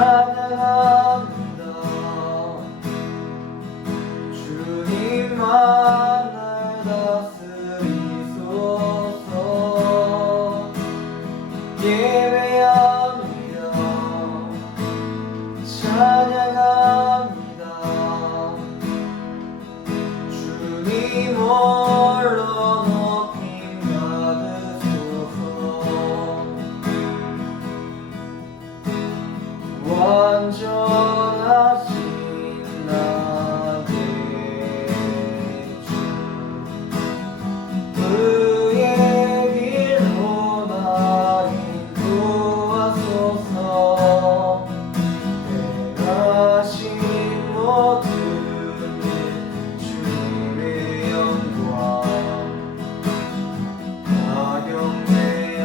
찬양합니다. 주님만 날 다스리소서. 예배합니다. 찬양합니다. 주님 홀로 높임 받으소서. 완전하신 나의 주, 그의 길로 나 인도하소서. 행하신 모든 일 주님의 영광 다 경배합니다.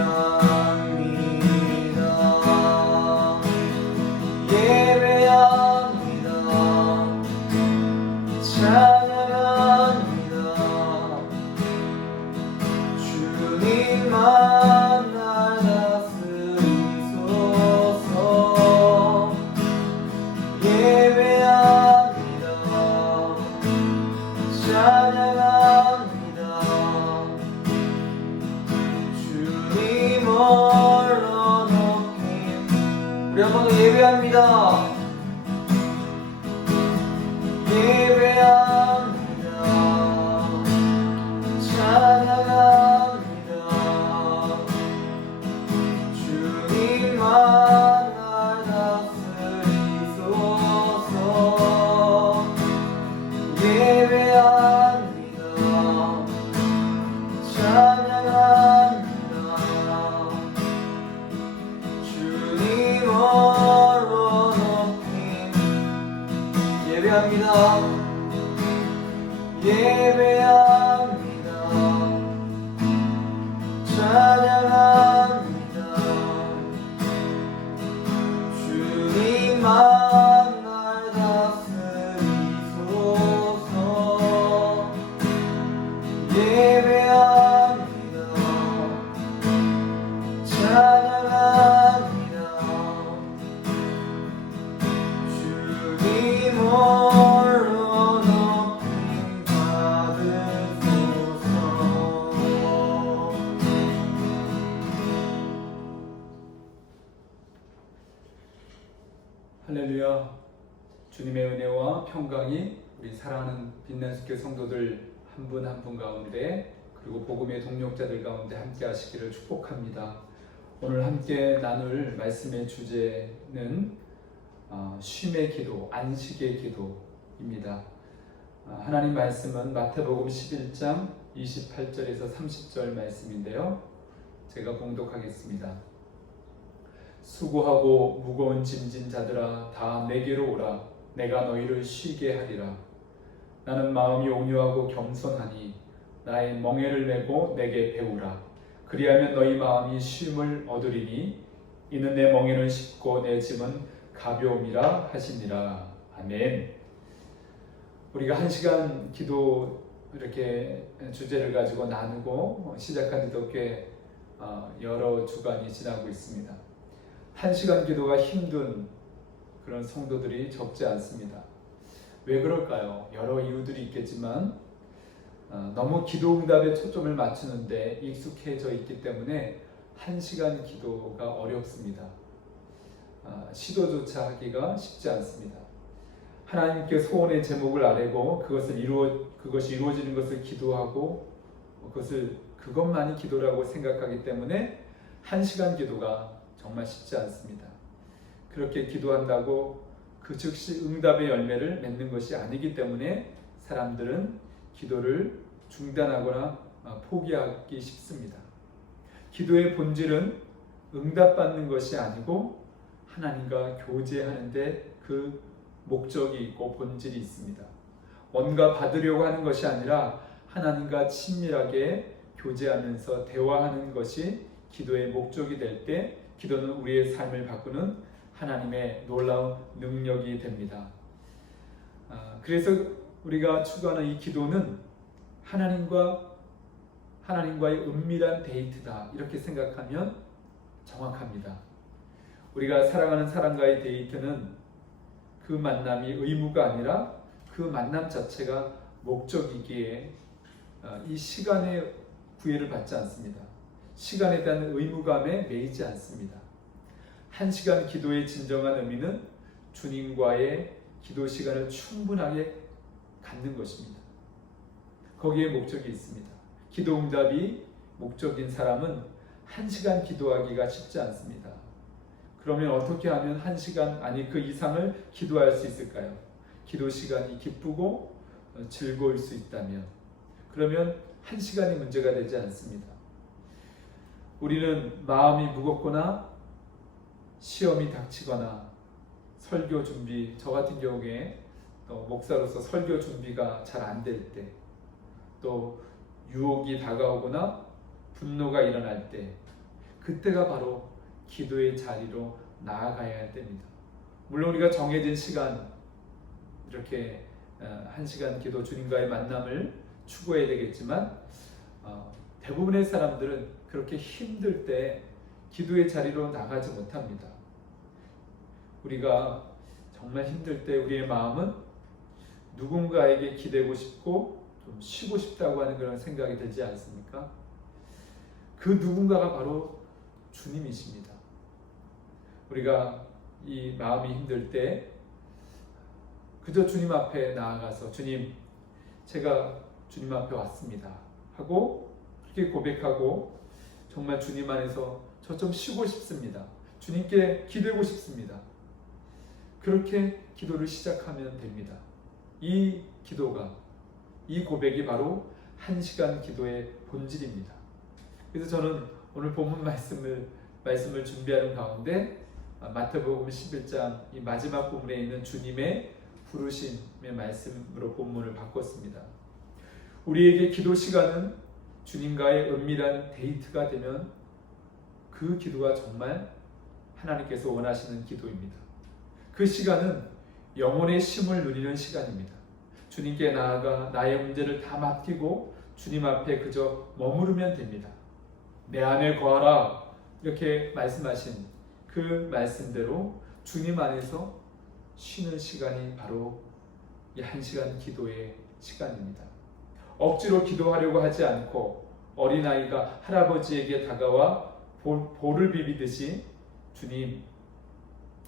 예배합니다. 찬양합니다. 주님만 날 다스리소서. 예배합니다. 찬양합니다. 주님 홀로 높임. 우리 한 번 더 예배합니다. 예배합니다. 찬양합니다. 주님만 날 다스리소서. 예배합니다. 찬양합니다. 주님 홀로 높임. 예배합니다. 예배합니다. 찬양합니다. 주님만 날 다스리소서. 예배합니다. 찬양합니다. 주님 홀로 높임 받으소서. 할렐루야. 주님의 은혜와 평강이 우리 사랑하는 빛난숙교 성도들 한 분 한 분 가운데, 그리고 복음의 동력자들 가운데 함께 하시기를 축복합니다. 오늘 함께 나눌 말씀의 주제는 쉼의 기도, 안식의 기도입니다. 하나님 말씀은 마태복음 11장 28절에서 30절 말씀인데요. 제가 봉독하겠습니다. 수고하고 무거운 짐진 자들아 다 내게로 오라. 내가 너희를 쉬게 하리라. 나는 마음이 온유하고 겸손하니 나의 멍에를 메고 내게 배우라. 그리하면 너희 마음이 쉼을 얻으리니 이는 내 멍에는 쉽고 내 짐은 가벼움이라 하시니라. 아멘. 우리가 한 시간 기도 이렇게 주제를 가지고 나누고 시작한 지도 꽤 여러 주간이 지나고 있습니다. 한 시간 기도가 힘든 그런 성도들이 적지 않습니다. 왜 그럴까요? 여러 이유들이 있겠지만 너무 기도 응답에 초점을 맞추는데 익숙해져 있기 때문에 한 시간 기도가 어렵습니다. 시도조차 하기가 쉽지 않습니다. 하나님께 소원의 제목을 아뢰고 그것이 이루어지는 것을 기도하고 그것만이 기도라고 생각하기 때문에 한 시간 기도가 정말 쉽지 않습니다. 그렇게 기도한다고 그 즉시 응답의 열매를 맺는 것이 아니기 때문에 사람들은 기도를 중단하거나 포기하기 쉽습니다. 기도의 본질은 응답받는 것이 아니고 하나님과 교제하는데 그 목적이 있고 본질이 있습니다. 뭔가 받으려고 하는 것이 아니라 하나님과 친밀하게 교제하면서 대화하는 것이 기도의 목적이 될 때 기도는 우리의 삶을 바꾸는 하나님의 놀라운 능력이 됩니다. 그래서 우리가 추구하는 이 기도는 하나님과의 은밀한 데이트다, 이렇게 생각하면 정확합니다. 우리가 사랑하는 사람과의 데이트는 그 만남이 의무가 아니라 그 만남 자체가 목적이기에 이 시간의 구애를 받지 않습니다. 시간에 대한 의무감에 매이지 않습니다. 1시간 기도의 진정한 의미는 주님과의 기도 시간을 충분하게 갖는 것입니다. 거기에 목적이 있습니다. 기도 응답이 목적인 사람은 1시간 기도하기가 쉽지 않습니다. 그러면 어떻게 하면 1시간 아니 그 이상을 기도할 수 있을까요? 기도 시간이 기쁘고 즐거울 수 있다면 그러면 1시간이 문제가 되지 않습니다. 우리는 마음이 무겁거나 시험이 닥치거나 설교 준비, 저 같은 경우에 목사로서 설교 준비가 잘 안 될 때, 또 유혹이 다가오거나 분노가 일어날 때, 그때가 바로 기도의 자리로 나아가야 할 때입니다. 물론 우리가 정해진 시간, 이렇게 1시간 기도 주님과의 만남을 추구해야 되겠지만 대부분의 사람들은 그렇게 힘들 때 기도의 자리로 나가지 못합니다. 우리가 정말 힘들 때 우리의 마음은 누군가에게 기대고 싶고 좀 쉬고 싶다고 하는 그런 생각이 들지 않습니까? 그 누군가가 바로 주님이십니다. 우리가 이 마음이 힘들 때 그저 주님 앞에 나아가서 주님, 제가 주님 앞에 왔습니다 하고 그렇게 고백하고 정말 주님 안에서 저 좀 쉬고 싶습니다. 주님께 기대고 싶습니다. 그렇게 기도를 시작하면 됩니다. 이 기도가, 이 고백이 바로 1시간 기도의 본질입니다. 그래서 저는 오늘 본문 말씀을 준비하는 가운데 마태복음 11장 이 마지막 부분에 있는 주님의 부르심의 말씀으로 본문을 바꿨습니다. 우리에게 기도 시간은 주님과의 은밀한 데이트가 되면 그 기도가 정말 하나님께서 원하시는 기도입니다. 그 시간은 영혼의 쉼을 누리는 시간입니다. 주님께 나아가 나의 문제를 다 맡기고 주님 앞에 그저 머무르면 됩니다. 내 안에 거하라 이렇게 말씀하신 그 말씀대로 주님 안에서 쉬는 시간이 바로 이 1시간 기도의 시간입니다. 억지로 기도하려고 하지 않고 어린아이가 할아버지에게 다가와 볼을 비비듯이 주님,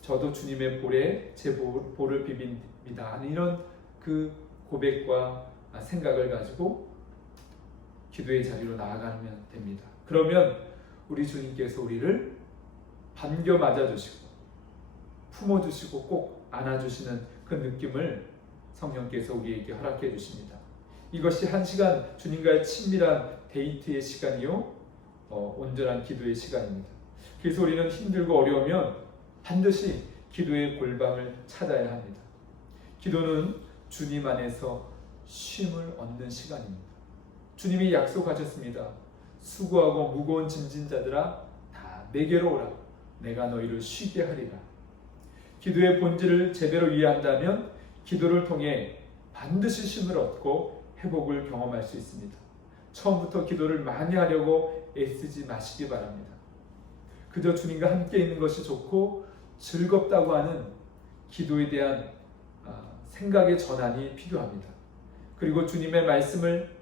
저도 주님의 볼에 제 볼을 비빕니다. 이런 그 고백과 생각을 가지고 기도의 자리로 나아가면 됩니다. 그러면 우리 주님께서 우리를 반겨 맞아주시고 품어주시고 꼭 안아주시는 그 느낌을 성령께서 우리에게 허락해 주십니다. 이것이 1시간 주님과의 친밀한 데이트의 시간이요 온전한 기도의 시간입니다. 그래서 우리는 힘들고 어려우면 반드시 기도의 골방을 찾아야 합니다. 기도는 주님 안에서 쉼을 얻는 시간입니다. 주님이 약속하셨습니다. 수고하고 무거운 짐진 자들아 다 내게로 오라. 내가 너희를 쉬게 하리라. 기도의 본질을 제대로 이해한다면 기도를 통해 반드시 쉼을 얻고 회복을 경험할 수 있습니다. 처음부터 기도를 많이 하려고 애쓰지 마시기 바랍니다. 그저 주님과 함께 있는 것이 좋고 즐겁다고 하는 기도에 대한 생각의 전환이 필요합니다. 그리고 주님의 말씀을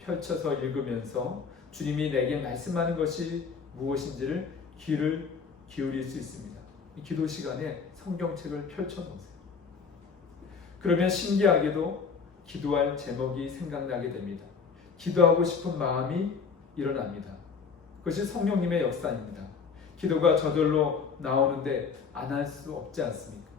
펼쳐서 읽으면서 주님이 내게 말씀하는 것이 무엇인지를 귀를 기울일 수 있습니다. 이 기도 시간에 성경책을 펼쳐놓으세요. 그러면 신기하게도 기도할 제목이 생각나게 됩니다. 기도하고 싶은 마음이 일어납니다. 그것이 성령님의 역사입니다. 기도가 저절로 나오는데 안 할 수 없지 않습니까?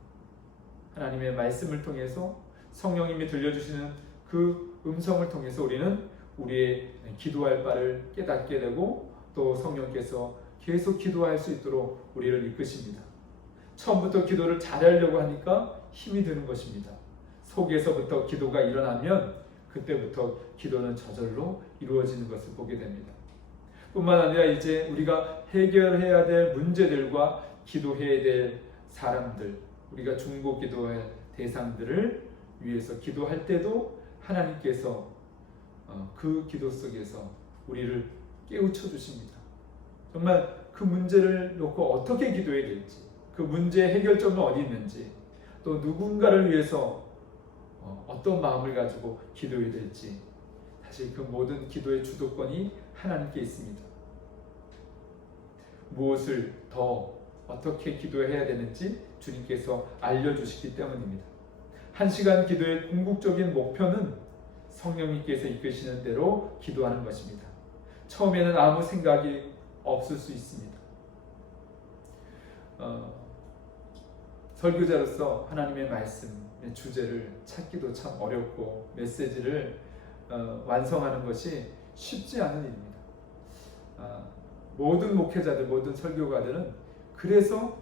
하나님의 말씀을 통해서 성령님이 들려주시는 그 음성을 통해서 우리는 우리의 기도할 바를 깨닫게 되고 또 성령께서 계속 기도할 수 있도록 우리를 이끄십니다. 처음부터 기도를 잘하려고 하니까 힘이 드는 것입니다. 속에서부터 기도가 일어나면 그때부터 기도는 저절로 이루어지는 것을 보게 됩니다. 뿐만 아니라 이제 우리가 해결해야 될 문제들과 기도해야 될 사람들, 우리가 중보 기도할 대상들을 위해서 기도할 때도 하나님께서 그 기도 속에서 우리를 깨우쳐 주십니다. 정말 그 문제를 놓고 어떻게 기도해야 될지, 그 문제의 해결점은 어디 있는지, 또 누군가를 위해서 어떤 마음을 가지고 기도해야 될지, 사실 그 모든 기도의 주도권이 하나님께 있습니다. 무엇을 더 어떻게 기도해야 되는지 주님께서 알려주시기 때문입니다. 1시간 기도의 궁극적인 목표는 성령님께서 이끄시는 대로 기도하는 것입니다. 처음에는 아무 생각이 없을 수 있습니다. 설교자로서 하나님의 말씀의 주제를 찾기도 참 어렵고 메시지를 완성하는 것이 쉽지 않은 일입니다. 모든 목회자들, 모든 설교가들은 그래서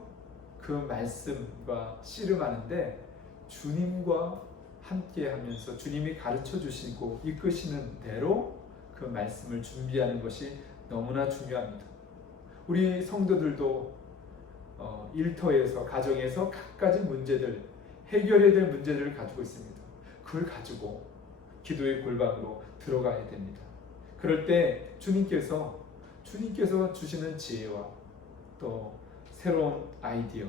그 말씀과 씨름하는데 주님과 함께 하면서 주님이 가르쳐 주시고 이끄시는 대로 그 말씀을 준비하는 것이 너무나 중요합니다. 우리 성도들도 일터에서, 가정에서 각가지 문제들, 해결해야 될 문제들을 가지고 있습니다. 그걸 가지고 기도의 골방으로 들어가야 됩니다. 그럴 때 주님께서 주시는 지혜와 또 새로운 아이디어,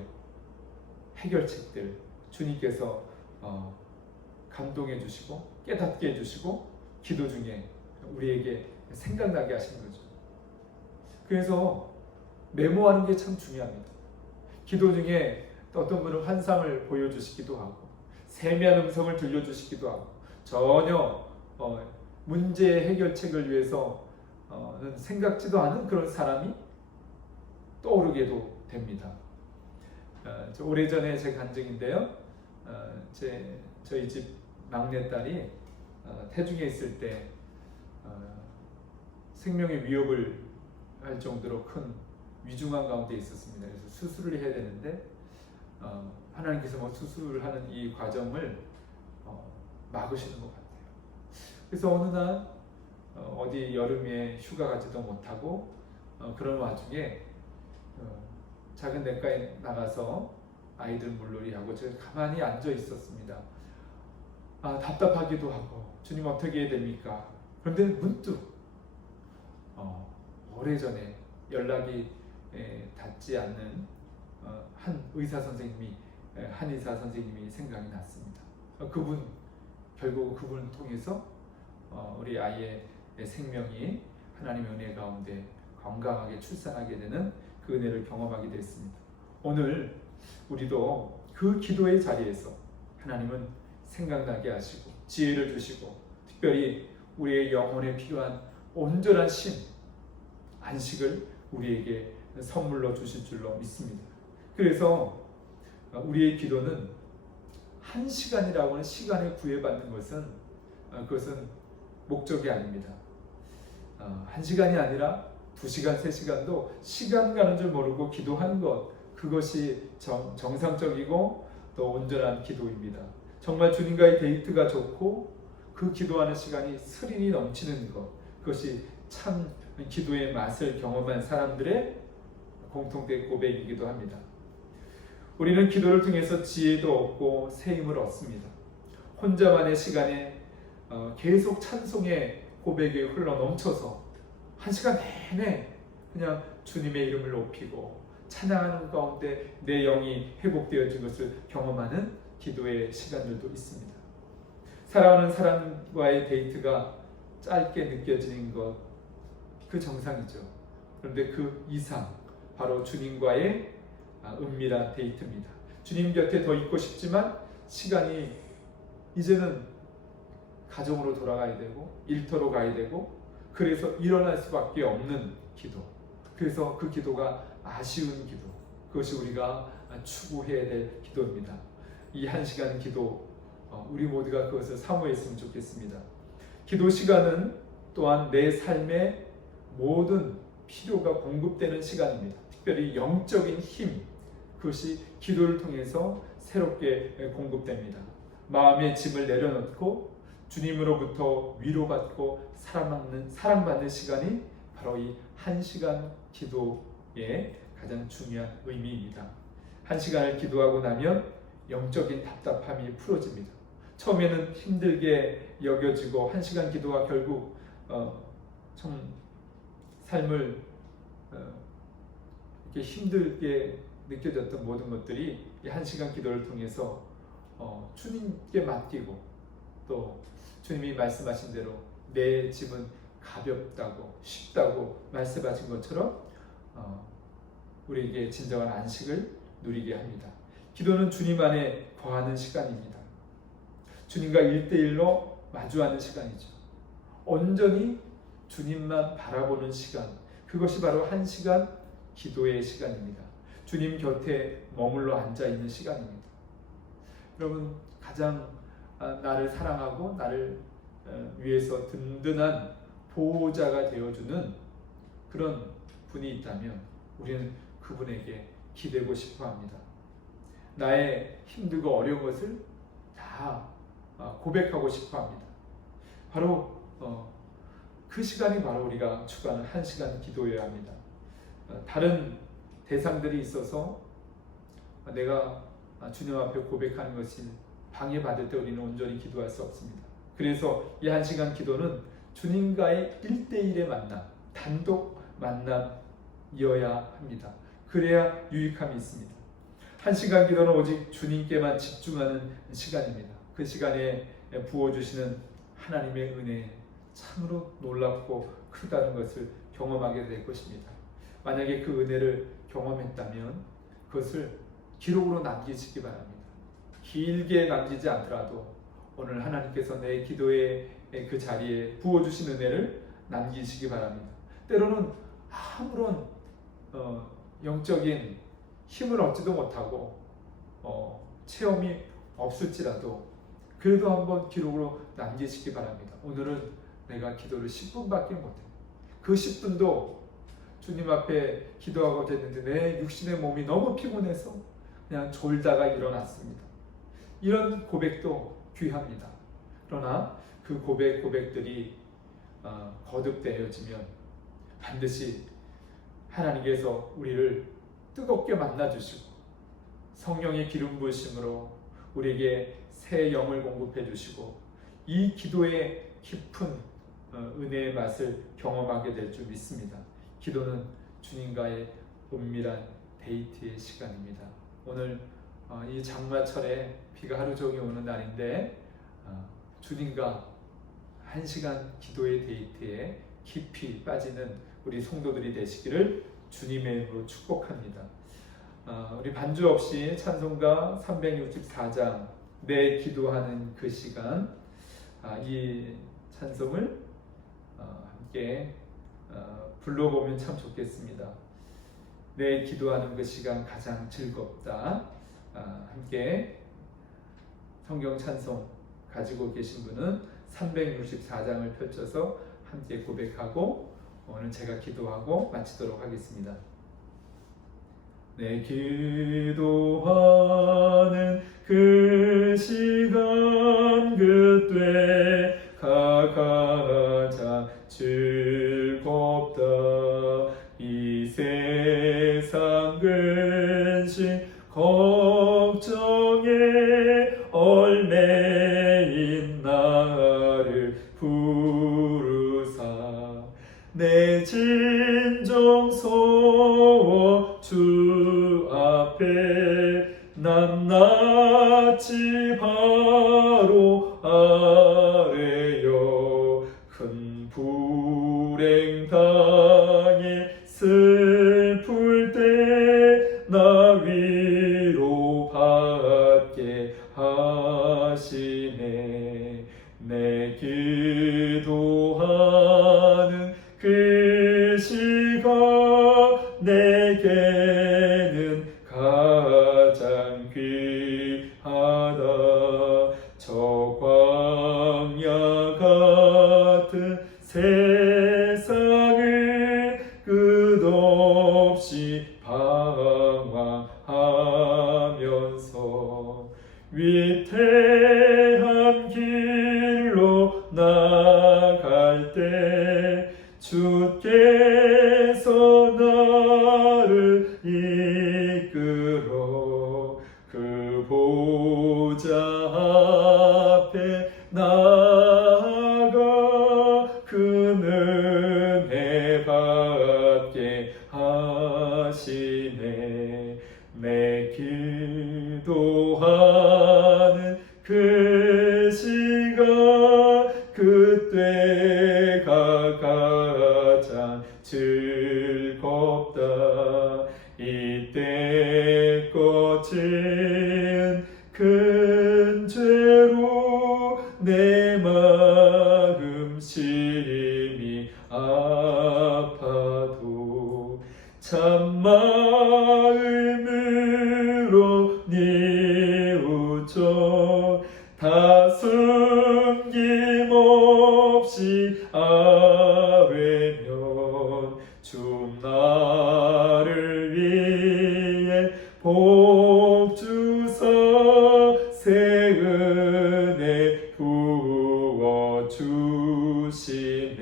해결책들 주님께서 감동해 주시고 깨닫게 해 주시고 기도 중에 우리에게 생각나게 하시는 거죠. 그래서 메모하는 게 참 중요합니다. 기도 중에 어떤 분은 환상을 보여주시기도 하고 세미한 음성을 들려주시기도 하고 전혀 문제 해결책을 위해서는 생각지도 않은 그런 사람이 떠오르게도 됩니다. 오래전에 제 간증인데요. 저희 집 막내딸이 태중에 있을 때 생명의 위협을 할 정도로 큰 위중한 가운데 있었습니다. 그래서 수술을 해야 되는데 하나님께서 수술하는 이 과정을 막으시는 것 같아요. 그래서 어느 날 어디 여름에 휴가 가지도 못하고 그런 와중에 작은 내과에 나가서 아이들 물놀이하고 제가 가만히 앉아 있었습니다. 답답하기도 하고 주님 어떻게 해야 됩니까? 그런데 문득 오래전에 연락이 닿지 않는 한 의사 선생님이 한의사 선생님이 생각이 났습니다. 결국 그분을 통해서 우리 아이의 생명이 하나님의 은혜 가운데 건강하게 출산하게 되는 그 은혜를 경험하게 됐습니다. 오늘 우리도 그 기도의 자리에서 하나님은 생각나게 하시고 지혜를 주시고 특별히 우리의 영혼에 필요한 온전한 안식을 우리에게 선물로 주실 줄로 믿습니다. 그래서 우리의 기도는 1시간이라고 하는 시간에 구애받는 그것은 목적이 아닙니다. 1시간이 아니라 2시간, 3시간도 시간 가는 줄 모르고 기도하는 것, 그것이 정상적이고 또 온전한 기도입니다. 정말 주님과의 데이트가 좋고 그 기도하는 시간이 스릴이 넘치는 것, 그것이 참 기도의 맛을 경험한 사람들의 공통된 고백이기도 합니다. 우리는 기도를 통해서 지혜도 얻고 새 힘을 얻습니다. 혼자만의 시간에 계속 찬송의 고백이 흘러 넘쳐서 1시간 내내 그냥 주님의 이름을 높이고 찬양하는 가운데 내 영이 회복되어진 것을 경험하는 기도의 시간들도 있습니다. 사랑하는 사람과의 데이트가 짧게 느껴지는 것, 그 정상이죠. 그런데 그 이상 바로 주님과의 은밀한 데이트입니다. 주님 곁에 더 있고 싶지만 시간이 이제는 가정으로 돌아가야 되고 일터로 가야 되고 그래서 일어날 수밖에 없는 기도, 그래서 그 기도가 아쉬운 기도, 그것이 우리가 추구해야 될 기도입니다. 이 1시간 기도, 우리 모두가 그것을 사모했으면 좋겠습니다. 기도 시간은 또한 내 삶의 모든 필요가 공급되는 시간입니다. 특별히 영적인 힘, 그것이 기도를 통해서 새롭게 공급됩니다. 마음의 짐을 내려놓고 주님으로부터 위로받고 사랑받는 시간이 바로 이 1시간 기도의 가장 중요한 의미입니다. 1시간을 기도하고 나면 영적인 답답함이 풀어집니다. 처음에는 힘들게 여겨지고 1시간 기도가 결국 참 삶을 이렇게 힘들게 느껴졌던 모든 것들이 이 1시간 기도를 통해서 주님께 맡기고, 또 주님이 말씀하신 대로 내 짐은 가볍다고 쉽다고 말씀하신 것처럼 우리에게 진정한 안식을 누리게 합니다. 기도는 주님 안에 거하는 시간입니다. 주님과 1대1로 마주하는 시간이죠. 온전히 주님만 바라보는 시간, 그것이 바로 1시간 기도의 시간입니다. 주님 곁에 머물러 앉아있는 시간입니다. 여러분, 가장 나를 사랑하고 나를 위해서 든든한 보호자가 되어주는 그런 분이 있다면 우리는 그분에게 기대고 싶어합니다. 나의 힘들고 어려운 것을 다 고백하고 싶어합니다. 바로 그 시간이 바로 우리가 추구하는 1시간 기도여야 합니다. 다른 대상들이 있어서 내가 주님 앞에 고백하는 것이 방해받을 때 우리는 온전히 기도할 수 없습니다. 그래서 이 1시간 기도는 주님과의 1대1의 만남, 단독 만남이어야 합니다. 그래야 유익함이 있습니다. 1시간 기도는 오직 주님께만 집중하는 시간입니다. 그 시간에 부어주시는 하나님의 은혜, 참으로 놀랍고 크다는 것을 경험하게 될 것입니다. 만약에 그 은혜를 경험했다면 그것을 기록으로 남기시기 바랍니다. 길게 남기지 않더라도 오늘 하나님께서 내 기도의 그 자리에 부어주신 은혜를 남기시기 바랍니다. 때로는 아무런 영적인 힘을 얻지도 못하고 체험이 없을지라도 그래도 한번 기록으로 남기시기 바랍니다. 오늘은 내가 기도를 10분밖에 못해. 그 10분도 주님 앞에 기도하고 됐는데 내 육신의 몸이 너무 피곤해서 그냥 졸다가 일어났습니다. 이런 고백도 귀합니다. 그러나 그 고백들이 거듭되어지면 반드시 하나님께서 우리를 뜨겁게 만나주시고 성령의 기름 부으심으로 우리에게 새 영을 공급해 주시고 이 기도의 깊은 은혜의 맛을 경험하게 될 줄 믿습니다. 기도는 주님과의 은밀한 데이트의 시간입니다. 오늘 이 장마철에 비가 하루 종일 오는 날인데 주님과 1시간 기도의 데이트에 깊이 빠지는 우리 성도들이 되시기를 주님의 이름으로 축복합니다. 우리 반주 없이 찬송가 364장 내 기도하는 그 시간, 이 찬송을 함께 불러보면 참 좋겠습니다. 내 기도하는 그 시간 가장 즐겁다. 함께 성경 찬송 가지고 계신 분은 364장을 펼쳐서 함께 고백하고 오늘 제가 기도하고 마치도록 하겠습니다. 내 기도하는 그 시간 그때 가장 즐겁다. 이 세상 근심 걱정에 얽매인 나를 부르사 내 진정 소원 주 앞에 낱낱이 바로 아래요. 큰 불행 당해 슬플 때 나 위로 받게 하시네. 내 기도하는 그 시간 내게는 가장 귀하다. 저 광야 같은 세상을 끝없이 방황하면서 위태한 길로 나갈 때 주께서 나를 이끌어 그 보좌 앞에 나아가 그 은혜 받게 하시네. 기도하는 그 시간 그때가 가장 즐겁다. 이때 거친 큰 죄로 내 마음 심히 아파도 참 마음으로 뉘우쳐 다 숨김없이 아뢰면 주 나를 위해 복 주사 새 은혜 부어 주시네.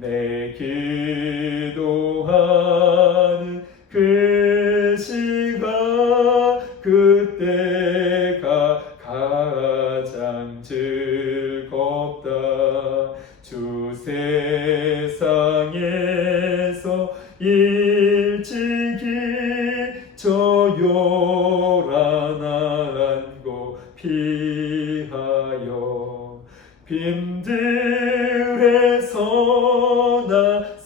내 기도하는 그 시간 그때가 가장 즐겁다. 주 세상에서 일찍이 저 요란한 곳 피하여 빈들에서나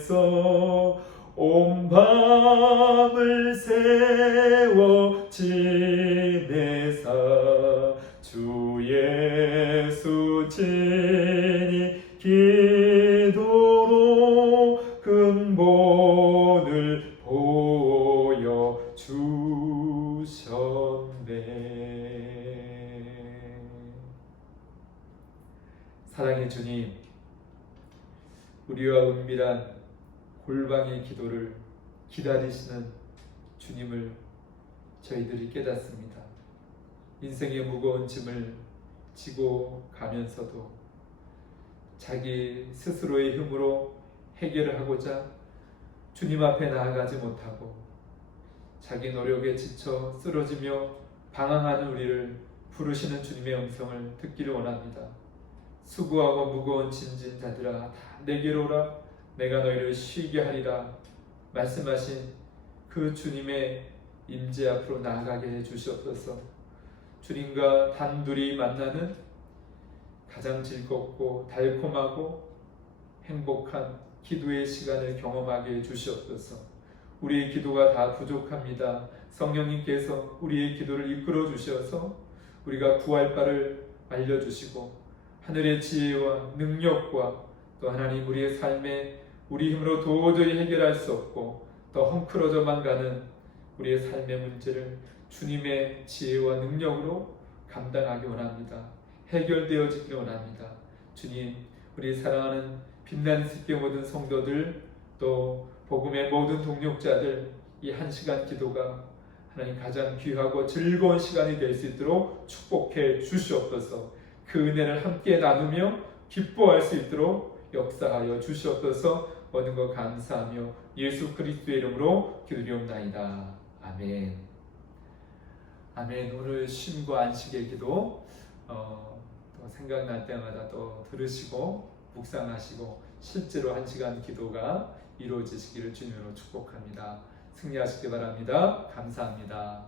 산에서 온 밤을 세워 지내사 주 예수 친히 기도로 근본을 보여 주셨네. 사랑의 주님, 우리와 은밀한 골방의 기도를 기다리시는 주님을 저희들이 깨닫습니다. 인생의 무거운 짐을 지고 가면서도 자기 스스로의 힘으로 해결을 하고자 주님 앞에 나아가지 못하고 자기 노력에 지쳐 쓰러지며 방황하는 우리를 부르시는 주님의 음성을 듣기를 원합니다. 수고하고 무거운 짐진 자들아 다 내게로 오라. 내가 너희를 쉬게 하리라. 말씀하신 그 주님의 임재 앞으로 나아가게 해주시옵소서. 주님과 단둘이 만나는 가장 즐겁고 달콤하고 행복한 기도의 시간을 경험하게 해주시옵소서. 우리의 기도가 다 부족합니다. 성령님께서 우리의 기도를 이끌어 주셔서 우리가 구할 바를 알려주시고 하늘의 지혜와 능력과 또 하나님 우리의 삶에 우리 힘으로 도저히 해결할 수 없고 더 헝클어져만 가는 우리의 삶의 문제를 주님의 지혜와 능력으로 감당하기 원합니다. 해결되어지기 원합니다. 주님, 우리 사랑하는 빛나는 습격 모든 성도들 또 복음의 모든 동력자들 이 한 시간 기도가 하나님 가장 귀하고 즐거운 시간이 될 수 있도록 축복해 주시옵소서. 그 은혜를 함께 나누며 기뻐할 수 있도록 역사하여 주시옵소서. 모든 것 감사하며 예수 그리스도의 이름으로 기도리옵나이다. 아멘. 아멘. 오늘 쉼과 안식의 기도 또 생각날 때마다 또 들으시고 묵상하시고 실제로 한 시간 기도가 이루어지시기를 주님으로 축복합니다. 승리하시기 바랍니다. 감사합니다.